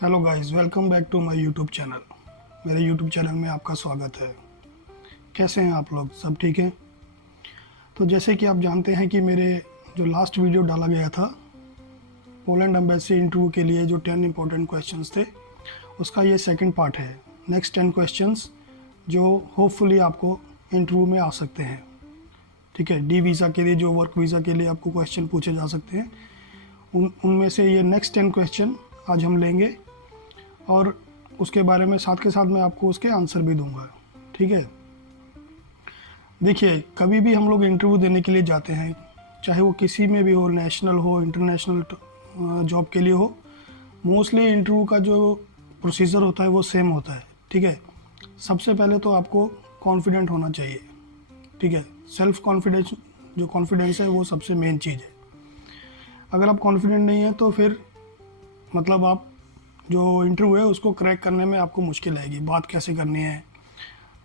Hello guys, welcome back to my YouTube channel. मेरे YouTube channel में आपका स्वागत है। कैसे हैं आप लोग? सब ठीक हैं? तो जैसे कि आप जानते हैं कि मेरे जो लास्ट वीडियो डाला गया था पोलैंड एम्बेसी इंटरव्यू के लिए, जो 10 इंपॉर्टेंट क्वेश्चंस थे, उसका ये सेकंड पार्ट है। नेक्स्ट 10 क्वेश्चंस जो होपफुली आपको इंटरव्यू में आ सकते हैं। ठीक है, डी वीज़ा के लिए, जो वर्क वीज़ा के लिए आपको क्वेश्चन पूछे जा सकते हैं, उनमें से ये नेक्स्ट 10 क्वेश्चन आज हम लेंगे और उसके बारे में साथ के साथ मैं आपको उसके आंसर भी दूंगा। ठीक है, देखिए, कभी भी हम लोग इंटरव्यू देने के लिए जाते हैं, चाहे वो किसी में भी हो, नेशनल हो, इंटरनेशनल जॉब के लिए हो, मोस्टली इंटरव्यू का जो प्रोसीजर होता है वो सेम होता है। ठीक है, सबसे पहले तो आपको कॉन्फिडेंट होना चाहिए। ठीक है, सेल्फ कॉन्फिडेंस, जो कॉन्फिडेंस है वो सबसे मेन चीज़ है। अगर आप कॉन्फिडेंट नहीं है तो फिर मतलब आप जो इंटरव्यू है उसको क्रैक करने में आपको मुश्किल आएगी। बात कैसे करनी है,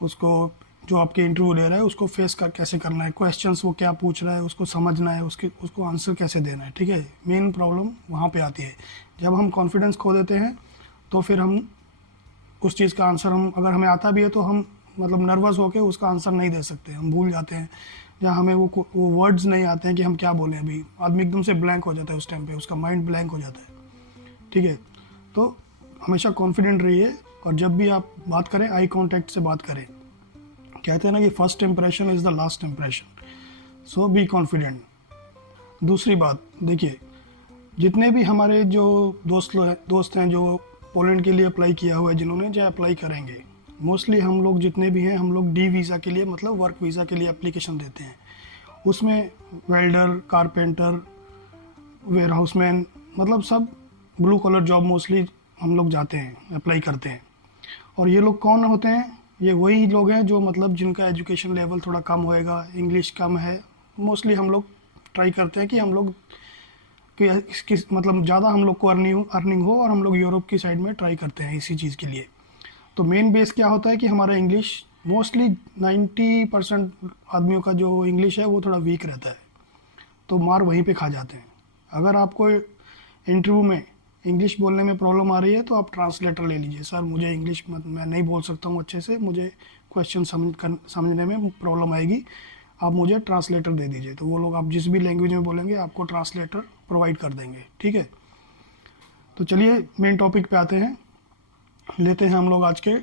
उसको जो आपके इंटरव्यू ले रहा है उसको फेस कर कैसे करना है, क्वेश्चंस वो क्या पूछ रहा है उसको समझना है, उसको आंसर कैसे देना है। ठीक है, मेन प्रॉब्लम वहाँ पे आती है। जब हम कॉन्फिडेंस खो देते हैं तो फिर हम उस चीज़ का आंसर, हम अगर हमें आता भी है तो हम मतलब नर्वस होकर उसका आंसर नहीं दे सकते, हम भूल जाते हैं, या हमें वो वर्ड्स नहीं आते हैं कि हम क्या बोलें। अभी आदमी एकदम से ब्लैंक हो जाता है, उस टाइम पे उसका माइंड ब्लैंक हो जाता है। ठीक है, तो हमेशा कॉन्फिडेंट रहिए और जब भी आप बात करें आई कांटेक्ट से बात करें। कहते हैं ना कि first impression is the last impression, so be confident. दूसरी बात, देखिए, जितने भी हमारे जो दोस्त हैं जो पोलैंड के लिए अप्लाई किया हुआ है, जिन्होंने जो अप्लाई करेंगे, मोस्टली हम लोग जितने भी हैं, हम लोग डी वीज़ा के लिए, मतलब वर्क वीज़ा के लिए एप्लीकेशन देते हैं। उसमें वेल्डर, कारपेंटर, वेयर हाउसमैन, मतलब सब ब्लू कलर जॉब मोस्टली हम लोग जाते हैं, अप्लाई करते हैं। और ये लोग कौन होते हैं? ये वही लोग हैं जो मतलब जिनका एजुकेशन लेवल थोड़ा कम होएगा, इंग्लिश कम है। मोस्टली हम लोग ट्राई करते हैं कि हम लोग कि मतलब ज़्यादा हम लोग को अर्निंग हो और हम लोग यूरोप की साइड में ट्राई करते हैं इसी चीज़ के लिए। तो मेन बेस क्या होता है कि हमारा इंग्लिश, मोस्टली 90% आदमियों का जो इंग्लिश है वो थोड़ा वीक रहता है, तो मार वहीं पे खा जाते हैं। अगर आपको इंटरव्यू में इंग्लिश बोलने में प्रॉब्लम आ रही है तो आप ट्रांसलेटर ले लीजिए। सर मुझे इंग्लिश मैं नहीं बोल सकता हूँ अच्छे से, मुझे क्वेश्चन समझने में प्रॉब्लम आएगी, आप मुझे ट्रांसलेटर दे दीजिए। तो वो लोग आप जिस भी लैंग्वेज में बोलेंगे आपको ट्रांसलेटर प्रोवाइड कर देंगे। ठीक है, तो चलिए मेन टॉपिक पे आते हैं। लेते हैं हम लोग आज के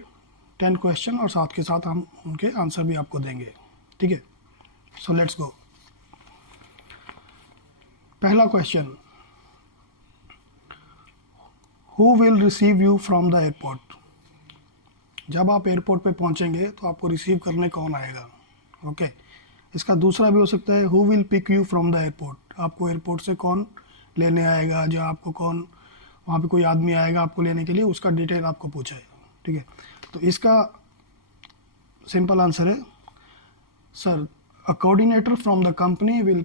10 क्वेश्चन और साथ के साथ हम उनके आंसर भी आपको देंगे। ठीक है, सो लेट्स गो। पहला question, who will receive you from the airport? जब आप एयरपोर्ट पे पहुंचेंगे तो आपको रिसीव करने कौन आएगा? ओके, इसका दूसरा भी हो सकता है, who will pick you from the airport? आपको एयरपोर्ट से कौन लेने आएगा, जो आपको कौन, वहाँ पे कोई आदमी आएगा आपको लेने के लिए, उसका डिटेल आपको पूछा है। ठीक है, तो इसका सिंपल आंसर है, sir a coordinator from the company will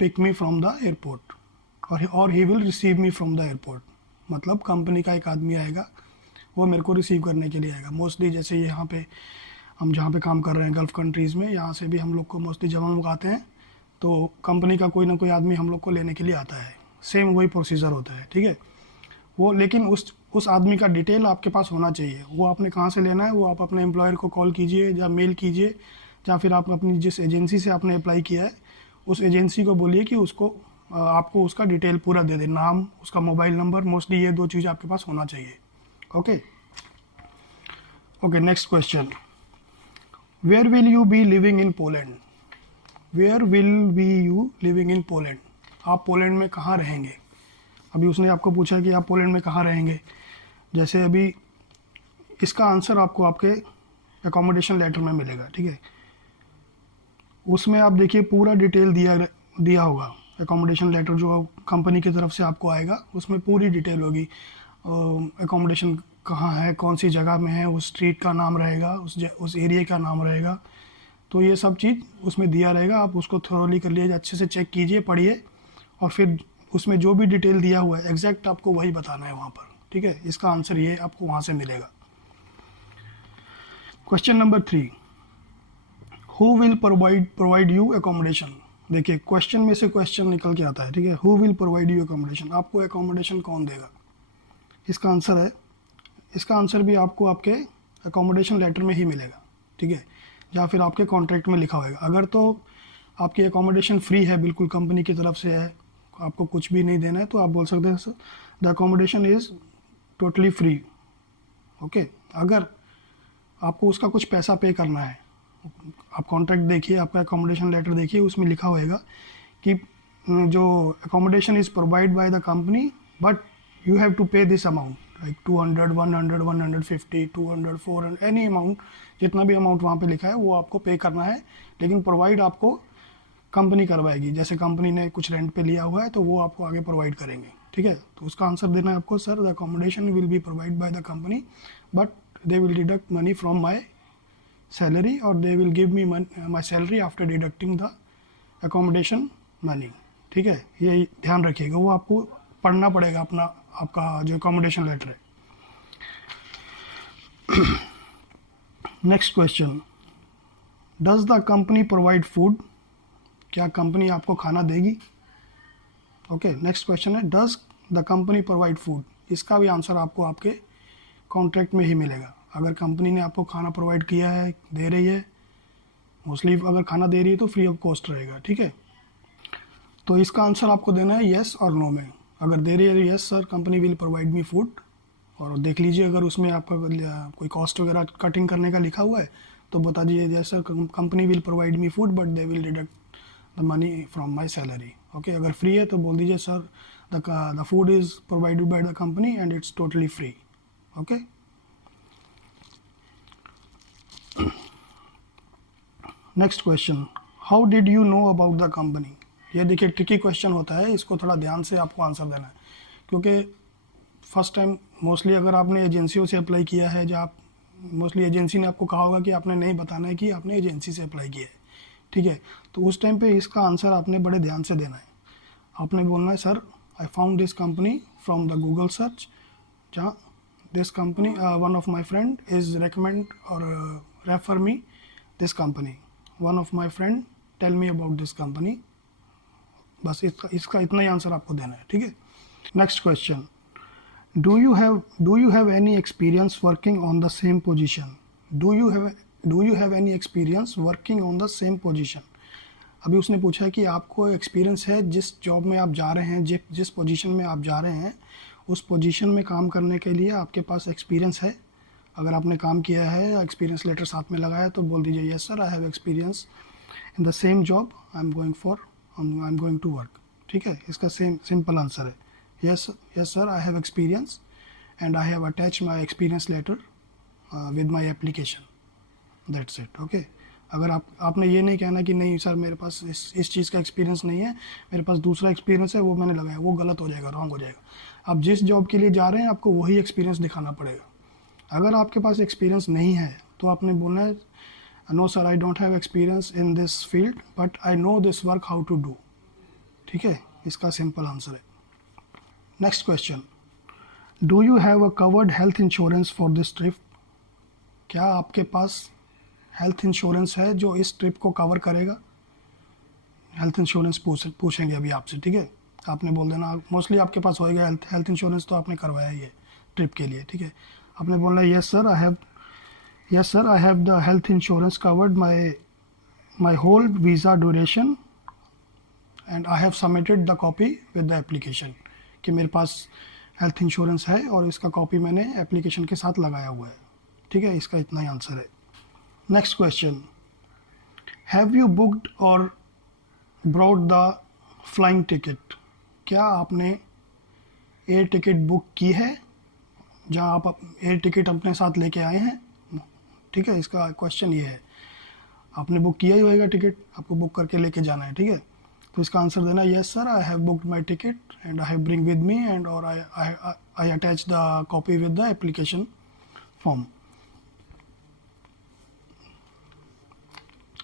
pick me from the airport और he will receive me from the airport. मतलब कंपनी का एक आदमी आएगा, वो मेरे को रिसीव करने के लिए आएगा। मोस्टली जैसे यहाँ पे हम जहाँ पे काम कर रहे हैं गल्फ़ कंट्रीज़ में, यहाँ से भी हम लोग को मोस्टली जब हम लोग आते हैं तो कंपनी का कोई ना कोई आदमी हम लोग को लेने के लिए आता है। सेम वही प्रोसीजर होता है। ठीक है, वो लेकिन उस आदमी का डिटेल आपके पास होना चाहिए। वो आपने कहाँ से लेना है, वो आप अपने एम्प्लॉयर को कॉल कीजिए या मेल कीजिए, या फिर आप अपनी जिस एजेंसी से आपने अप्लाई किया है उस एजेंसी को बोलिए कि उसको आपको उसका डिटेल पूरा दे दे, नाम, उसका मोबाइल नंबर। मोस्टली ये दो चीज़ आपके पास होना चाहिए। Okay okay, next question, where will you be living in Poland? Where will be you living in Poland? आप पोलैंड में कहाँ रहेंगे? अभी उसने आपको पूछा कि आप पोलैंड में कहाँ रहेंगे। जैसे अभी इसका आंसर आपको आपके अकोमोडेशन लेटर में मिलेगा। ठीक है, उसमें आप देखिए पूरा डिटेल दिया होगा। अकोमोडेशन लेटर जो कंपनी की तरफ से आपको आएगा उसमें पूरी डिटेल होगी। अकोमोडेशन कहाँ है, कौन सी जगह में है, उस स्ट्रीट का नाम रहेगा, उस एरिया का नाम रहेगा। तो ये सब चीज़ उसमें दिया रहेगा। आप उसको थोरोली कर लीजिए, अच्छे से चेक कीजिए, पढ़िए, और फिर उसमें जो भी डिटेल दिया हुआ है एग्जैक्ट आपको वही बताना है वहाँ पर। ठीक है, इसका आंसर ये आपको वहाँ से मिलेगा। Question number 3, who will provide you accommodation? देखिए, क्वेश्चन में से क्वेश्चन निकल के आता है। ठीक है, who will provide you accommodation? आपको एकोमोडेशन कौन देगा? इसका आंसर है, इसका आंसर भी आपको आपके अकोमोडेशन लेटर में ही मिलेगा, ठीक है, या फिर आपके कॉन्ट्रैक्ट में लिखा होगा। अगर तो आपकी अकोमोडेशन फ्री है, बिल्कुल कंपनी की तरफ से है, आपको कुछ भी नहीं देना है, तो आप बोल सकते हैं sir the accommodation is totally free, okay. अगर आपको उसका कुछ पैसा पे करना है, आप कॉन्ट्रैक्ट देखिए, आपका अकोमोडेशन लेटर देखिए, उसमें लिखा होएगा कि जो accommodation is provide by the company but you have to pay this amount, like 200, 100, 150, 200, 400, any amount, जितना भी अमाउंट वहाँ पे लिखा है वो आपको पे करना है, लेकिन प्रोवाइड आपको कंपनी करवाएगी। जैसे कंपनी ने कुछ रेंट पे लिया हुआ है तो वो आपको आगे प्रोवाइड करेंगे, ठीक है। तो उसका आंसर देना है आपको, sir the accommodation will be provide by the company but they will deduct money from my salary और they will give me my salary after deducting the accommodation money, ठीक है। ये ध्यान रखिएगा, वो आपको पढ़ना पड़ेगा अपना, आपका जो अकोमोडेशन लेटर है। Next question, does the company provide food, क्या कंपनी आपको खाना देगी, ओके। नेक्स्ट क्वेश्चन है, does the company provide food, इसका भी आंसर आपको आपके कॉन्ट्रैक्ट में ही मिलेगा। अगर कंपनी ने आपको खाना प्रोवाइड किया है, दे रही है, मोस्टली अगर खाना दे रही है तो फ्री ऑफ कॉस्ट रहेगा, ठीक है। तो इसका आंसर आपको देना है येस और नो में। अगर दे रही है yes sir company will provide me food, और देख लीजिए अगर उसमें आपका कोई कॉस्ट वगैरह कटिंग करने का लिखा हुआ है तो बता दीजिए yes sir company will provide me food but they will deduct the money from my salary, okay. अगर फ्री है तो बोल दीजिए sir the food is provided by the company and it's totally free, okay. Next question, how did you know about the company, ये देखिए tricky question होता है, इसको थोड़ा ध्यान से आपको आंसर देना है, क्योंकि फर्स्ट टाइम मोस्टली अगर आपने एजेंसियों से अप्लाई किया है, जो आप मोस्टली एजेंसी ने आपको कहा होगा कि आपने नहीं बताना है कि आपने एजेंसी से अप्लाई किया है, ठीक है। तो उस टाइम पे इसका आंसर आपने बड़े ध्यान से देना है। आपने बोलना है sir I found this company from the Google search, जहाँ this company one of my friend is recommend और refer me this company, one of my friend tell me about this company, बस इसका इतना ही आंसर आपको देना है, ठीक है। Next question, do you have any experience working on the same position, do you have any experience working on the same position. अभी उसने पूछा है कि आपको एक्सपीरियंस है जिस जॉब में आप जा रहे हैं, जिस पोजीशन में आप जा रहे हैं उस पोजीशन में काम करने के लिए आपके पास एक्सपीरियंस है। अगर आपने काम किया है, एक्सपीरियंस लेटर साथ में लगाया तो बोल दीजिए yes sir I have experience in the same job I am going to work, ठीक है। इसका सिंपल आंसर है yes sir I have experience and I have attach my experience letter with my application, that's it, okay. अगर आपने ये नहीं कहना कि नहीं सर मेरे पास इस चीज़ का एक्सपीरियंस नहीं है, मेरे पास दूसरा एक्सपीरियंस है वो मैंने लगाया, वो गलत हो जाएगा, रॉन्ग हो जाएगा। आप जिस जॉब के लिए जा रहे हैं आपको वही एक्सपीरियंस दिखाना पड़ेगा। अगर आपके पास एक्सपीरियंस नहीं है तो आपने बोलना है no sir I don't have experience in this field but I know this work how to do, ठीक है। इसका सिंपल आंसर है। Next question, do you have a covered health insurance for this trip, क्या आपके पास health insurance है जो इस trip को कवर करेगा। हेल्थ इंश्योरेंस पूछेंगे अभी आपसे, ठीक है। आपने बोल देना मोस्टली आपके पास होएगा हेल्थ इंश्योरेंस, तो आपने करवाया ही है ट्रिप के लिए, ठीक है। आपने बोलना yes sir I have the health insurance covered my whole visa duration and I have submitted the copy with the application, कि मेरे पास हेल्थ इंश्योरेंस है और इसका कॉपी मैंने एप्लीकेशन के साथ लगाया हुआ है, ठीक है। इसका इतना ही आंसर है। Next question, have you booked और ब्रॉड द फ्लाइंग टिकट, क्या आपने एयर टिकट बुक की है जहां आप एयर टिकट अपने साथ लेके आए हैं, ठीक है। इसका क्वेश्चन ये है, आपने बुक किया ही होएगा टिकट, आपको बुक करके लेके जाना है, ठीक है। तो इसका आंसर देना yes sir I have booked my ticket and I have bring with me and और I attach the copy with the application form.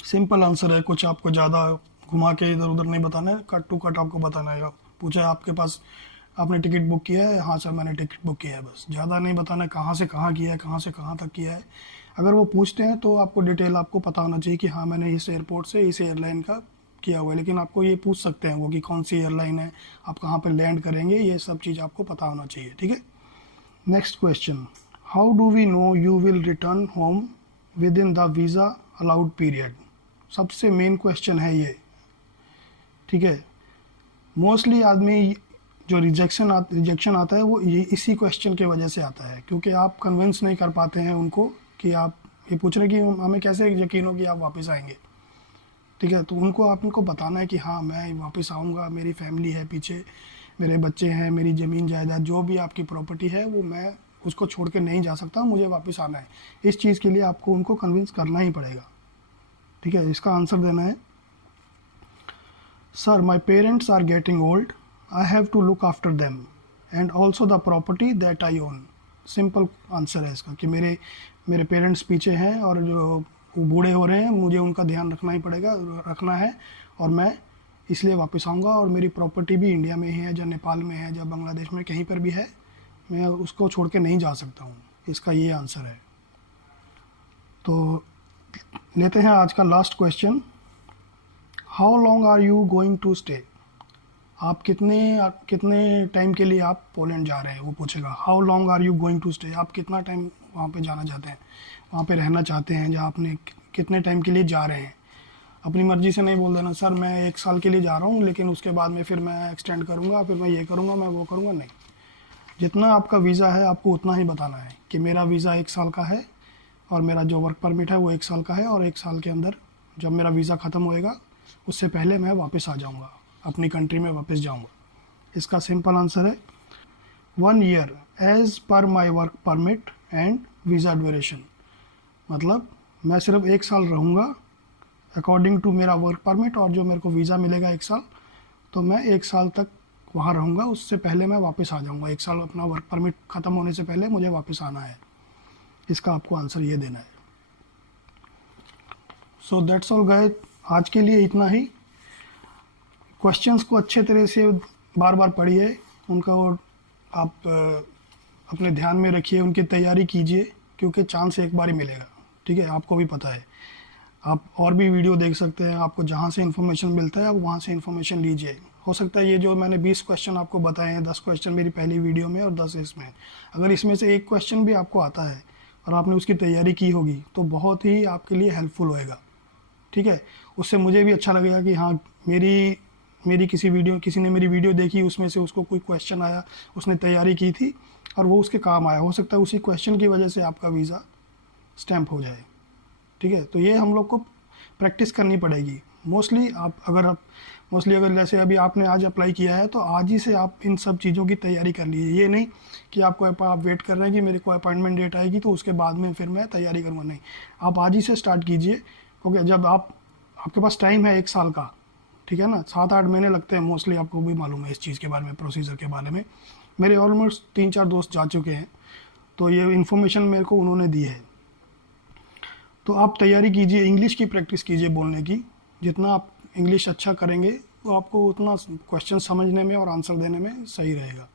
Simple answer है, कुछ आपको ज़्यादा घुमा के इधर उधर नहीं बताना है, कट टू कट आपको बताना है। पूछा है आपके पास आपने टिकट बुक किया है, हाँ सर मैंने टिकट बुक किया है, बस ज़्यादा नहीं बताना है कहाँ से कहाँ किया है, कहाँ से कहाँ तक किया है। अगर वो पूछते हैं तो आपको डिटेल आपको पता होना चाहिए कि हाँ मैंने इस एयरपोर्ट से इस एयरलाइन का किया हुआ है। लेकिन आपको ये पूछ सकते हैं वो कि कौन सी एयरलाइन है, आप कहाँ पर लैंड करेंगे, ये सब चीज़ आपको पता होना चाहिए, ठीक है। Next question, how do we know you will return home with in the visa allowed period. सबसे मेन क्वेश्चन है ये, ठीक है। मोस्टली आदमी जो रिजेक्शन आता है वो ये इसी क्वेश्चन के वजह से आता है, क्योंकि आप कन्विंस नहीं कर पाते हैं उनको कि आप ये पूछ रहे हैं कि हमें कैसे यकीन हो कि आप वापस आएंगे, ठीक है। तो उनको आपको बताना है कि हाँ मैं वापस आऊँगा, मेरी फैमिली है पीछे, मेरे बच्चे हैं, मेरी ज़मीन जायदाद जो भी आपकी प्रॉपर्टी है वो मैं उसको छोड़ के नहीं जा सकता, मुझे वापस आना है। इस चीज़ के लिए आपको उनको कन्विंस करना ही पड़ेगा, ठीक है। इसका आंसर देना है, sir my parents are getting old, I have to look after them and also the property that I own. Simple answer है इसका कि मेरे पेरेंट्स पीछे हैं और जो वो बूढ़े हो रहे हैं, मुझे उनका ध्यान रखना है और मैं इसलिए वापस आऊँगा, और मेरी प्रॉपर्टी भी इंडिया में ही है, या नेपाल में है, या बांग्लादेश में कहीं पर भी है, मैं उसको छोड़ के नहीं जा सकता हूँ। इसका ये आंसर है। तो लेते हैं आज का last question, how long are you going to stay. आप कितने टाइम के लिए आप पोलैंड जा रहे हैं, वो पूछेगा। How long are you going to stay, आप कितना टाइम वहाँ पे जाना चाहते हैं, वहाँ पे रहना चाहते हैं, जहाँ आपने कितने टाइम के लिए जा रहे हैं। अपनी मर्ज़ी से नहीं बोल देना सर मैं 1 साल के लिए जा रहा हूँ लेकिन उसके बाद में फिर मैं एक्सटेंड करूँगा, फिर मैं ये करूँगा, मैं वो करूँगा, नहीं। जितना आपका वीज़ा है आपको उतना ही बताना है कि मेरा वीज़ा 1 साल का है और मेरा जो वर्क परमिट है वो 1 साल का है, और 1 साल के अंदर जब मेरा वीज़ा ख़त्म होएगा उससे पहले मैं वापस आ जाऊँगा, अपनी कंट्री में वापस जाऊँगा। इसका सिंपल आंसर है 1 year as per my work permit and visa duration. मतलब मैं सिर्फ 1 साल रहूँगा अकॉर्डिंग टू मेरा वर्क परमिट, और जो मेरे को वीज़ा मिलेगा 1 साल, तो मैं 1 साल तक वहाँ रहूँगा, उससे पहले मैं वापस आ जाऊँगा। 1 साल अपना वर्क परमिट ख़त्म होने से पहले मुझे वापस आना है। इसका आपको आंसर ये देना है। सो दैट्स ऑल गाइस, आज के लिए इतना ही। क्वेश्चंस को अच्छे तरह से बार बार पढ़िए, उनका आप अपने ध्यान में रखिए, उनकी तैयारी कीजिए, क्योंकि चांस एक बार ही मिलेगा, ठीक है। आपको भी पता है, आप और भी वीडियो देख सकते हैं, आपको जहाँ से इन्फॉर्मेशन मिलता है आप वहाँ से इन्फॉर्मेशन लीजिए। हो सकता है ये जो मैंने 20 क्वेश्चन आपको बताए हैं, 10 क्वेश्चन मेरी पहली वीडियो में और 10 इसमें, अगर इसमें से एक क्वेश्चन भी आपको आता है और आपने उसकी तैयारी की होगी तो बहुत ही आपके लिए हेल्पफुल होएगा, ठीक है। उससे मुझे भी अच्छा लगेगा कि हाँ मेरी किसी ने मेरी वीडियो देखी, उसमें से उसको कोई क्वेश्चन आया, उसने तैयारी की थी और वो उसके काम आया। हो सकता है उसी क्वेश्चन की वजह से आपका वीज़ा स्टैम्प हो जाए, ठीक है। तो ये हम लोग को प्रैक्टिस करनी पड़ेगी। मोस्टली अगर जैसे अभी आपने आज अप्लाई किया है तो आज ही से आप इन सब चीज़ों की तैयारी कर लीजिए। ये नहीं कि आप वेट कर रहे हैं कि मेरे को अपॉइंटमेंट डेट आएगी तो उसके बाद में फिर मैं तैयारी करूँगा, नहीं। आप आज ही से स्टार्ट कीजिए, क्योंकि जब आपके पास टाइम है 1 साल का, ठीक है ना, 7-8 महीने लगते हैं मोस्टली, आपको भी मालूम है इस चीज़ के बारे में, प्रोसीजर के बारे में। मेरे ऑलमोस्ट 3-4 दोस्त जा चुके हैं, तो ये इन्फॉर्मेशन मेरे को उन्होंने दी है। तो आप तैयारी कीजिए, इंग्लिश की प्रैक्टिस कीजिए बोलने की। जितना आप इंग्लिश अच्छा करेंगे तो आपको उतना क्वेश्चन समझने में और आंसर देने में सही रहेगा।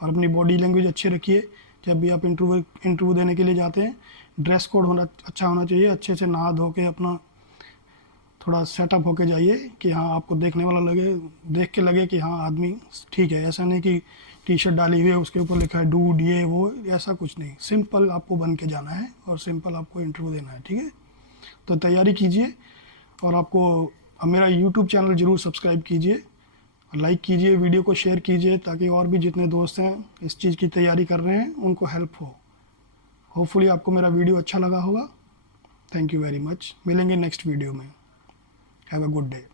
और अपनी बॉडी लैंग्वेज अच्छी रखिए। जब भी आप इंटरव्यू देने के लिए जाते हैं, ड्रेस कोड अच्छा होना चाहिए, अच्छे से नहा धो के अपना थोड़ा सेटअप होके जाइए कि हाँ आपको देख के लगे कि हाँ आदमी ठीक है। ऐसा नहीं कि टी शर्ट डाली हुई है उसके ऊपर लिखा है डूड ये वो, ऐसा कुछ नहीं। सिंपल आपको बन के जाना है और सिंपल आपको इंटरव्यू देना है, ठीक है। तो तैयारी कीजिए, और आपको मेरा यूट्यूब चैनल ज़रूर सब्सक्राइब कीजिए, लाइक कीजिए, वीडियो को शेयर कीजिए, ताकि और भी जितने दोस्त हैं इस चीज़ की तैयारी कर रहे हैं उनको हेल्प हो। होपफुली आपको मेरा वीडियो अच्छा लगा होगा। Thank you very much. मिलेंगे नेक्स्ट वीडियो में। Have a good day.